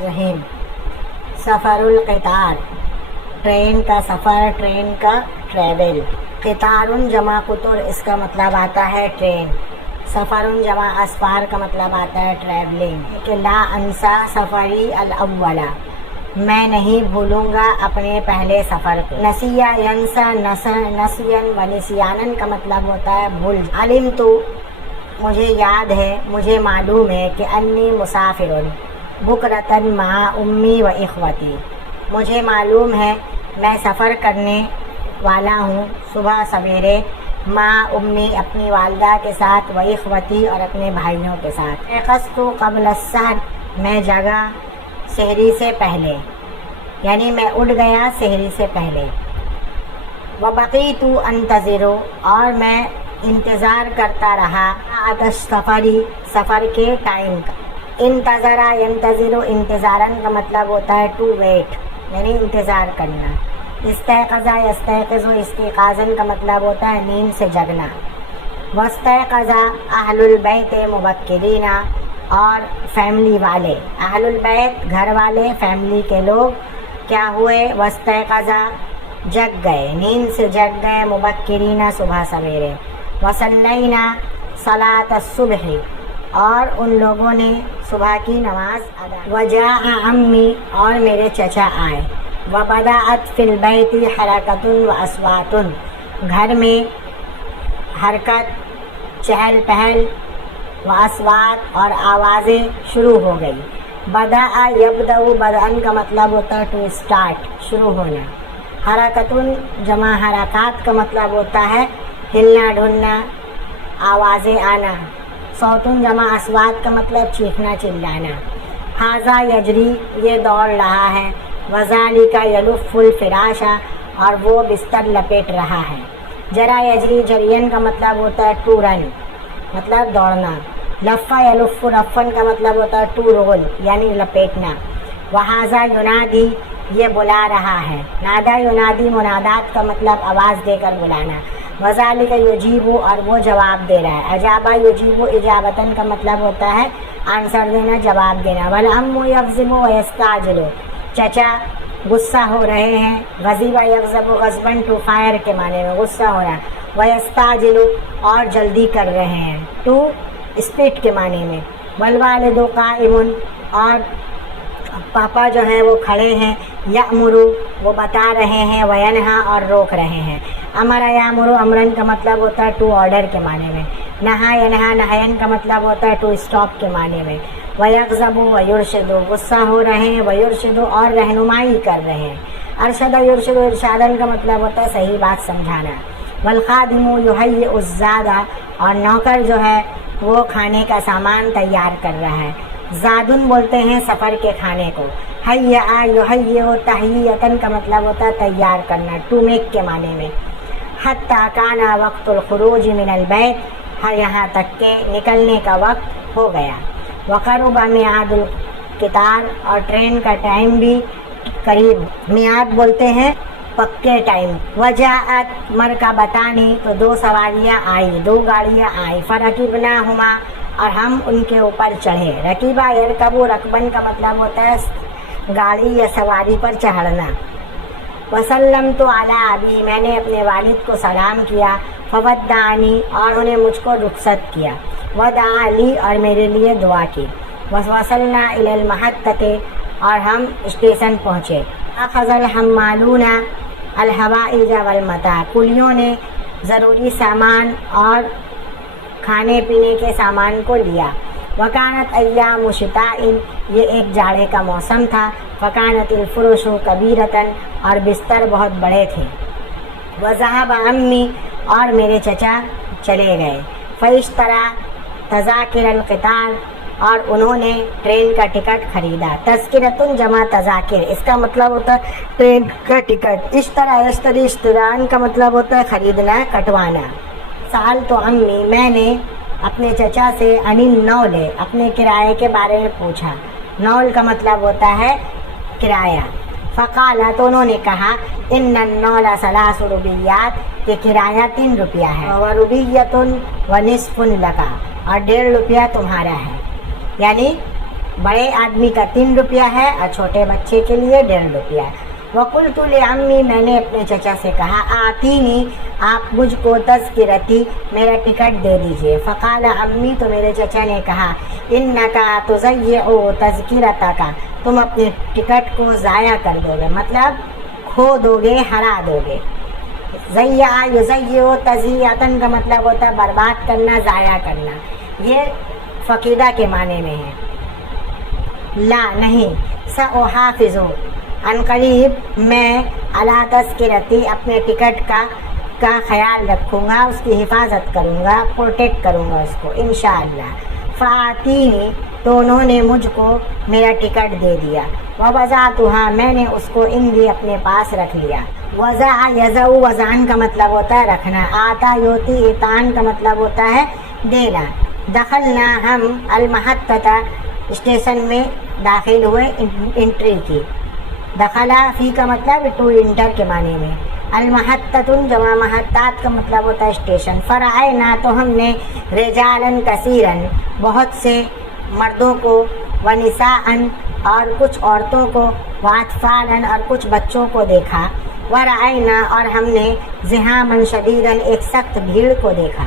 रहीम। सफ़रुल क़ितार, train का सफ़र, train का travel. क़ितारुन जमा कुतुर, इसका मतलब आता है ट्रेन। सफ़रुन जमा असफ़ार का मतलब आता है ट्रैवलिंग। कि ला अंसा सफ़री अल अव्वला, मैं नहीं भूलूंगा अपने पहले सफ़र को। नसिया यंसा नसियन व निसियानन का मतलब होता है भूल। अलिम तो, मुझे याद है, मुझे मालूम है कि अन्नी मुसाफिरुन बुकरतन मा उम्मी व इख़वती, मुझे मालूम है मैं सफ़र करने वाला हूँ सुबह सवेरे माँ उम्मी, अपनी वालदा के साथ, व इख़वती, और अपने भाइयों के साथ। क़स्तु क़ब्ल सहर, मैं जगा सहरी से पहले, यानी मैं उठ गया सहरी से पहले। व बक़ीतु अंतज़िरु, और मैं इंतज़ार करता रहा। आतश सफ़री, सफ़र के टाइम का। इंतज़रा यंतज़िरु, इंतज़ारन का मतलब होता है टू वेट, यानी इंतज़ार करना। इस्तयक़ज़ा यस्तयक़िज़ु, इस्तिक़ाज़न का मतलब होता है नींद से जगना। वस्तयक़ज़ा अहलुल बैत मुबक्किरीना, और फैमिली वाले, अहलुल बैत घर वाले, फैमिली के लोग क्या हुए, वस्तयक़ज़ा जग गए, नींद से जग गए, मुबक्किरीना सुबह सवेरे। वसल्लैना सलात सुबह, और उन लोगों ने सुबह की नमाज अदा। वजाअ अम्मी, और मेरे चचा आए। वबदाअत फिल बैति हरकतुन व अस्वातुन, घर में हरकत, चहल पहल, व अस्वात, और आवाज़ें शुरू हो गई। बदाअ यबदउ, बदअन का मतलब होता है टू स्टार्ट, शुरू होना। हरकतुन जमा हरकात का मतलब होता है हिलना डुलना, आवाज़ें आना। सौतुन जमा अस्वात का मतलब चीखना चिल्लाना। हाजा यजरी, ये दौड़ रहा है। वज़ालिका यलुफ़ुल फ़िराशा, और वो बिस्तर लपेट रहा है। जरा यजरी जरियन का मतलब होता है टू रन, मतलब दौड़ना। लफ़ा यलुफ़्फ़ु रफ़न का मतलब होता है टू रोल, यानी लपेटना। वहाज़ा युनादी, ये बुला रहा है। नादा युनादी मुनादात का मतलब आवाज़ देकर बुलाना। वज़ालिका युजीबु, और वो जवाब दे रहा है। अजाबा युजीबु इजाबतन का मतलब होता है आंसर देना, जवाब देना। वल अम्मु यग़ज़िबु व यस्ताजिलु, चचा गुस्सा हो रहे हैं। गज़िबा यग़ज़बु ग़ज़बन टू फायर के माने में, गुस्सा हो रहा है। व यस्ताजिलु, और जल्दी कर रहे हैं, टू स्पीड के माने में। वल वालिदु क़ाइमुन, और पापा जो हैं वो खड़े हैं। यअमुरु, वो बता रहे हैं। वयनहा, और रोक रहे हैं। अमरा यामुरु अमरन का मतलब होता है टू ऑर्डर के माने में। नहा यनहा नहयन का मतलब होता है टू स्टॉप के माने में। वयग़ज़बु वयुरशिदु, गुस्सा हो रहे हैं। वयुरशिदु, और रहनुमाई कर रहे हैं। अरशद युरशिदु, इरशादन का मतलब होता है सही बात समझाना। वलखादिमु युहय्यिउ ज़ादा, और नौकर जो है वो खाने का सामान तैयार कर रहा है। ज़ादुन बोलते हैं सफ़र के खाने को। हय्या युहय्यिउ तहय्यतन का मतलब होता है तैयार करना, टू मेक के माने में। हत्ता काना वक़्तुल खुरूज मिनल बैत, हर यहाँ तक के निकलने का वक्त हो गया। वक़रुबा मियादुल क़ितार, और ट्रेन का टाइम भी करीब। मियाद बोलते हैं पक्के टाइम। वजाअत मरकबतानी, तो दो सवारियाँ आई, दो गाड़ियाँ आई। फ़रकिबना हुमा, और हम उनके ऊपर चढ़े। रकीबा यरकबु रकबन का मतलब होता है गाड़ी या सवारी पर चढ़ना। वसल्लम तो अला अबी, मैंने अपने वालिद को सलाम किया। फवद्दानी, और उन्हें मुझको रुखसत किया। वदा अली, और मेरे लिए दुआ की। वसलना इलल महत्तते, और हम स्टेशन पहुँचे। अखज़ल हम्मालूना अल हवाइज वल मता, कुलियों ने ज़रूरी सामान और खाने पीने के सामान को लिया। वकानत अय्यामु शिताइन, ये एक जाड़े का मौसम था। फ़कानतिल फ़ुरुशु कबीरतन, और बिस्तर बहुत बड़े थे। वज़हब अम्मी, और मेरे चचा चले गए। फ़इश्तरा तज़ाकिरल क़ितार, और उन्होंने ट्रेन का टिकट खरीदा। तज़किरतुन जमा तज़ाकिर, इसका मतलब होता है ट्रेन का टिकट। इश्तरा यश्तरी इश्तरान का मतलब होता है खरीदना, कटवाना। साल तो अम्मी, मैंने अपने चचा से अनिल नौले, अपने किराए के बारे में पूछा। नौल का मतलब होता है किराया। फ़क़ाला तो उन्होंने कहा इन्नन नौला सलासु रुबियात कि किराया 3 रुपया है, व रुबियतुन व निस्फुन लका, और 1.5 रुपया तुम्हारा है। यानी बड़े आदमी का 3 रुपया है और छोटे बच्चे के लिए 1.5 रुपया है। वकुल्तु लिअम्मी, मैंने अपने चचा से कहा आतीनी, आप मुझको तज़किरती, मेरा टिकट दे दीजिए। फ़क़ाला अम्मी, तो मेरे चचा ने कहा इन्नका तुज़य्यउ तज़किरतका, तुम अपने टिकट को ज़ाया कर दोगे, मतलब खो दोगे, हरा दोगे। ज़य्या युज़य्यउ तज़ियतन का मतलब होता है बर्बाद करना, ज़ाया करना। ये फ़क़ीदा के माने में है। ला नहीं, सउहाफ़िज़ु, अनकरीब मैं अला तज़किरती, अपने टिकट का ख्याल रखूँगा, उसकी हिफाजत करूँगा, प्रोटेक्ट करूँगा उसको इंशाअल्लाह। फ़ातीनी, तो उन्होंने मुझको मेरा टिकट दे दिया। वज़अतुहा, मैंने उसको इंदी अपने पास रख लिया। वज़ा यज़उ, वज़ान का मतलब होता है रखना। आता योती, इतान का मतलब होता है देना। दखलना, हम अलमहत्ता, स्टेशन में दाखिल हुए, एंट्री की। दखला फ़ी का मतलब टू इंटर के माने में। अलमहत्ततुन जमा महत्तात का मतलब होता है स्टेशन। फ़रअयना, तो हमने रिजालन कसीरन, बहुत से मर्दों को, व निसाअन, और कुछ औरतों को, व अतफ़ालन, और कुछ बच्चों को देखा। वरअयना, और हमने ज़िहामन शदीदन, एक सख्त भीड़ को देखा।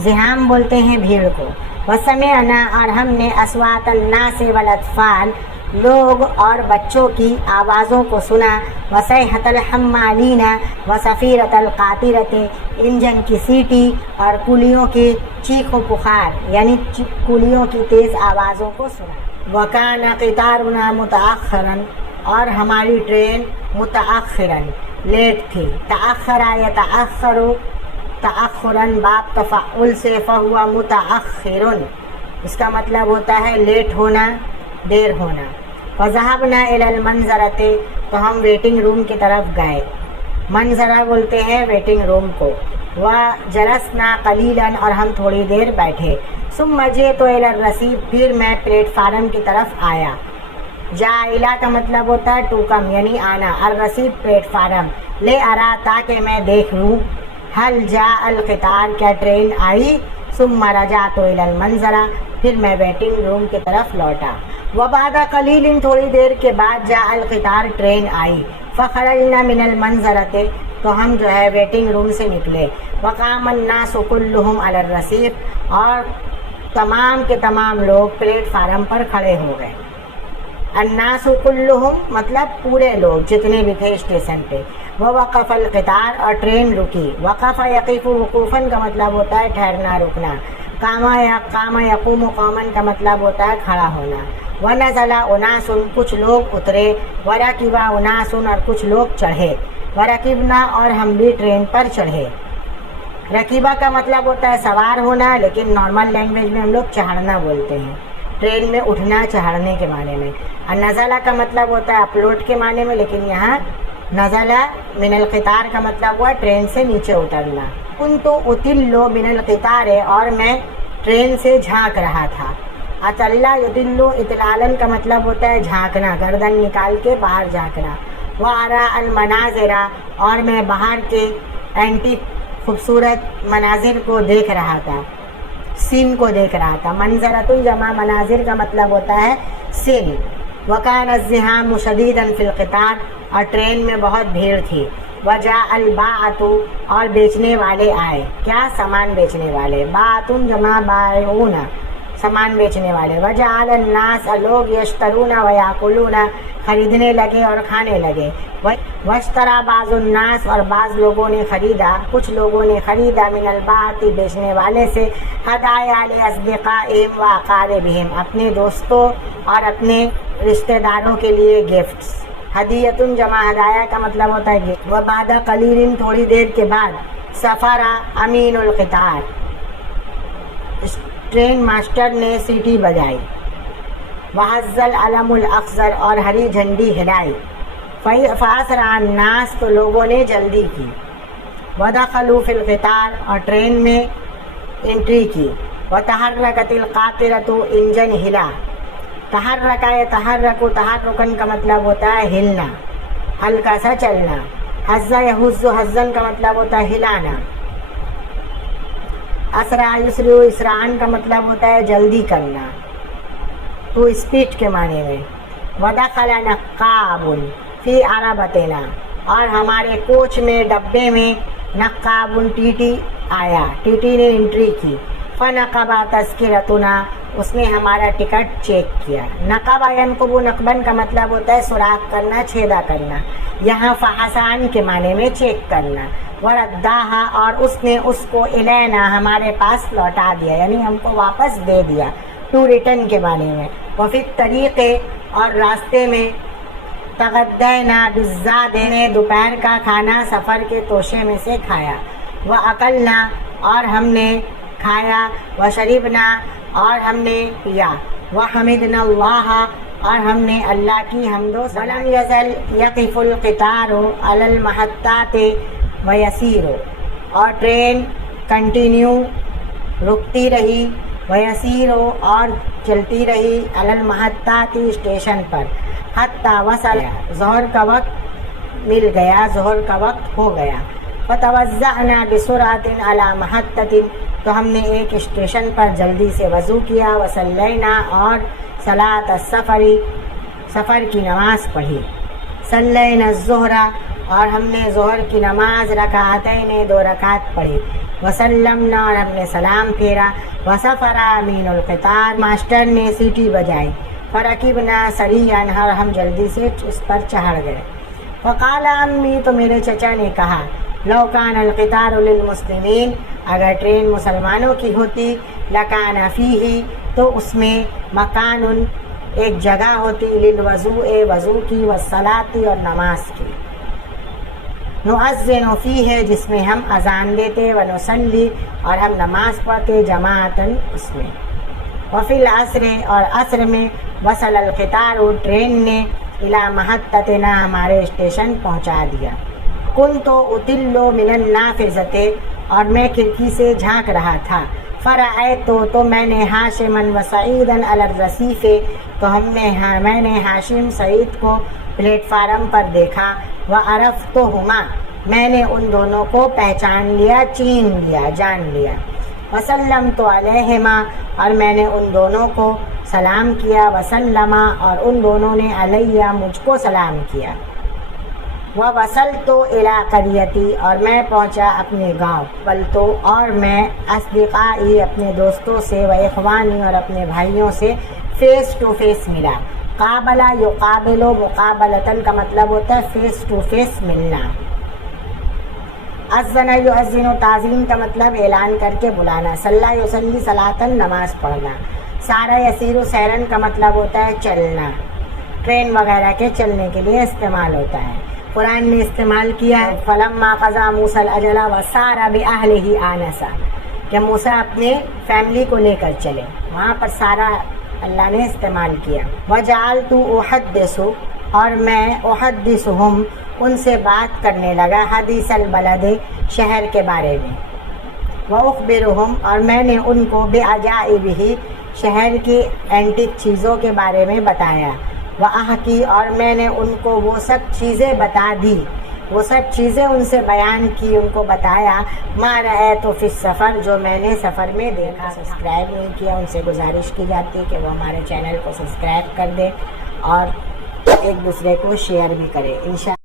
ज़िहाम बोलते हैं भीड़ को। वसमिअना, और हमने अस्वातन नास वल अतफ़ाल, लोग और बच्चों की आवाज़ों को सुना। वसैहतल हम्मालीना व सफ़ीरतल कातिरते, इंजन की सीटी और कुलियों की चीखों पुकार, यानी कुलियों की तेज़ आवाज़ों को सुना। वकाना क़ितारुना मुतअख़्खरन, और हमारी ट्रेन मुतअख़्खिरन, लेट थी। तअख़्ख़रा यतअख़्ख़रु तअख़्ख़ुरन, बाब तफ़अुल से, फ़हुवा मुतअख़्ख़िरुन, इसका मतलब होता है लेट होना, देर होना। फ़ज़हबना इलल मंज़रते, तो हम वेटिंग रूम की तरफ गए। मंज़रा बोलते हैं वेटिंग रूम को। व जलसना कलीलन, और हम थोड़ी देर बैठे। सुम्मा जिअतु इलर रसीब, फिर मैं प्लेटफार्म की तरफ आया। जाइला का मतलब होता है टू कम, यानी आना। अल रसीब प्लेटफार्म। ले अरा, ताकि मैं देख लूँ। हल जा अल क़ितार, क्या ट्रेन आई। सुम्मा रजातु इलल मंज़रा, फिर मैं वेटिंग रूम की तरफ लौटा। वबादा कलीलिन, थोड़ी देर के बाद जा अल क़ितार, ट्रेन आई। फ़ख़रजना मिनल मंज़रते, तो हम जो है वेटिंग रूम से निकले। वक़ामन नासु कुल्लुहुम अलर रसीब, और तमाम के तमाम लोग प्लेटफार्म पर खड़े हो गए। अन्नासु कुल्लुहुम मतलब पूरे लोग जितने भी थे स्टेशन पे। वक़फ़ल क़ितार, और ट्रेन रुकी। वक़फ़ यक़ीफ़ु वक़ूफ़न का मतलब होता है ठहरना, रुकना। कामा यक़ूमु क़ौमन का मतलब होता है खड़ा होना। वनज़ला उनासुन, कुछ लोग उतरे। वरकिबा उनासुन, और कुछ लोग चढ़े। वरकिबना, और हम भी ट्रेन पर चढ़े। रकीबा का मतलब होता है सवार होना, लेकिन नॉर्मल लैंग्वेज में हम लोग चढ़ना बोलते हैं। ट्रेन में उठना, चढ़ने के माने में। और नज़ला का मतलब होता है अपलोड के माने में, लेकिन यहाँ नज़ला मिनल क़ितार का मतलब हुआ ट्रेन से नीचे उतरना। कुन्तु उतिल्लो मिनल क़ितार, और मैं ट्रेन से झांक रहा था। अतल्ला युतिल्लु, इतलालन का मतलब होता है झांकना, गर्दन निकाल के बाहर झांकना। व अरा अल मनाज़िरा, और मैं बाहर के एंटी खूबसूरत मनाजिर को देख रहा था, सीन को देख रहा था। मंज़रतुल जमा मनाजिर का मतलब होता है सीन। वकान अज़्ज़िहामु शदीदन फ़िल क़ितार, और ट्रेन में बहुत भीड़ थी। वजा अल बाअतु, और बेचने वाले आए। क्या? सामान बेचने वाले। बाअतुन जमा बायऊना, सामान बेचने वाले। वजा अल नास, लोग यश्तरूना व याकुलूना, खरीदने लगे और खाने लगे। वश्तरा बाज़ुन नास, और बाज़ लोगों ने ख़रीदा, कुछ लोगों ने ख़रीदा। मिनल बाअती, बेचने वाले से। हदाया li अस्दिक़ाइहिम व अक़ारिबिहिम, अपने दोस्तों और अपने रिश्तेदारों के लिए गिफ्ट्स। हदियतुन जमा हदाया का मतलब होता है गिफ्ट। व बादा कलीलिन, थोड़ी देर के बाद। सफ़रा अमीनुल क़ितार, ट्रेन मास्टर ने सीटी बजाई। वहज़्ज़ल अलमुल अख़ज़र, और हरी झंडी हिलाई। फ़असरा अन्नास, तो लोगों ने जल्दी की। वदख़लू फ़िल क़ितार, और ट्रेन में एंट्री की। वतहर्रकतिल क़ातिरतु, इंजन हिला। तहर्रका यतहर्रकु, तहर्रुकन का मतलब होता है हिलना। हल्का सा चलना। हज़्ज़ा यहुज़्ज़ु, हज़्ज़न का मतलब होता है हिलाना। असरा युसरु, इसरान का मतलब होता है जल्दी करना, टू स्पीड के माने में। वदखला नक्काबुन फी अरबतिना, और हमारे कोच में, डब्बे में, नक्काबुन टीटी आया, टीटी ने एंट्री की। फनक़बा तज़किरतुना, उसने हमारा टिकट चेक किया। नक़बा यनक़बु, नक़बन का मतलब होता है सुराख करना, छेदा करना। यहाँ फहसान के माने में चेक करना। वरद्दाहा, और उसने उसको इलैना, हमारे पास लौटा दिया, यानी हमको वापस दे दिया, टू रिटर्न के माने में। वफ़ित तरीक़े, और रास्ते में। तग़द्दैना बिज़्ज़ादे, ने दोपहर का खाना सफ़र के तोशे में से खाया। व अकलना, और हमने खाया। व शरीबना, और हमने पिया। व हमिदनल्लाह, और हमने अल्लाह की हम्दो सना। वलम यज़ल यक़िफ़ुल क़ितारु अलल महत्ताति व यसीरु, और ट्रेन कंटिन्यू रुकती रही। व यसीरु, और चलती रही। अलल महत्ताति, स्टेशन पर। हत्ता वसल, ज़ोहर का वक्त मिल गया, ज़ोहर का वक्त हो गया। फ़तवज़्ज़अना बिसुरातिन अला महत्ततिन, तो हमने एक स्टेशन पर जल्दी से वज़ू किया। वसल्लैना, और सलात सफ़री, सफ़र की नमाज़ पढ़ी। सल्लैना ज़ुहरा, और हमने ज़ोहर की नमाज रकातैन, 2 रकात पढ़ी। वसल्लमना, और हमने सलाम फेरा। वसफ़रा अमीनुल क़ितार, मास्टर ने सीटी बजाई। फ़रकिबना सरियन, और हम जल्दी से उस पर चढ़ गए। फ़क़ाल अम्मी, तो मेरे चचा ने कहा, लौ कानल क़ितारु लिल मुस्लिमीन, अगर ट्रेन मुसलमानों की होती, लकान फ़ीही, तो उसमें मकानुन, एक जगह होती, लिल वज़ूए, वज़ू की, वस्सलाती, और नमाज की। नुअज़्ज़िनु फ़ीही, जिसमें हम अज़ान देते। व नुसल्ली, और हम नमाज पढ़ते, जमाअतन, उसमें। वफ़िल अस्र, और अस्र में। वसलल क़ितारु, ट्रेन ने, इला महत्ततिना, हमारे स्टेशन पहुँचा दिया। कुन्तु उतिल्लु मिनन नाफ़िज़ते, और मैं खिड़की से झांक रहा था। फ़रअयतु, तो मैंने हाशिमन व सईदन अलर रसीफ़े, तो मैंने हाशिम सईद को प्लेटफार्म पर देखा। व अरफ़्तुहुमा, मैंने उन दोनों को पहचान लिया, चीन लिया, जान लिया। वसल्लमतु अलैहिमा, और मैंने उन दोनों को सलाम किया। वसल्लमा, और उन दोनों ने अलैया, मुझको सलाम किया। व वसलतु इला क़रियती, और मैं पहुँचा अपने गाँव। वलतु, और मैं अस्दिक़ाई, अपने दोस्तों से। व इख़वानी, और अपने भाइयों से फ़ेस टू फ़ेस मिला। काबला युक़ाबिलु, मुक़ाबलतन का मतलब होता है फ़ेस टू फ़ेस मिलना। अज़्ज़ना युअज़्ज़िनु, ताज़ीम का मतलब ऐलान करके बुलाना। सल्ला युसल्ली, सलातन, नमाज पढ़ना। सारा यसीरु, सैरन का मतलब होता है चलना, ट्रेन वगैरह के चलने के लिए इस्तेमाल होता है। कुरान में इस्तेमाल किया है। फलम्मा क़ज़ा मूसल अजला व सारा बिअहलिही आनसा, कि मूसा अपने फैमिली को लेकर चले, वहाँ पर सारा अल्लाह ने इस्तेमाल किया। वजअलतु उहद्दिसु, और मैं उहद्दिसुहुम, उनसे बात करने लगा। हदीसल बलदे, शहर के बारे में। व उख़बिरुहुम, और मैंने उनको बिअजाइबिही, शहर की एंटीक चीज़ों के बारे में बताया। व अहकी, और मैंने उनको वो सब चीज़ें बता दी, वो सब चीज़ें उनसे बयान की, उनको बताया। मा रअयतु फ़िस सफ़र, जो मैंने सफ़र में देखा। सब्सक्राइब नहीं किया, उनसे गुजारिश की जाती है कि वो हमारे चैनल को सब्सक्राइब कर दे और एक दूसरे को शेयर भी करें। इंशाअल्लाह।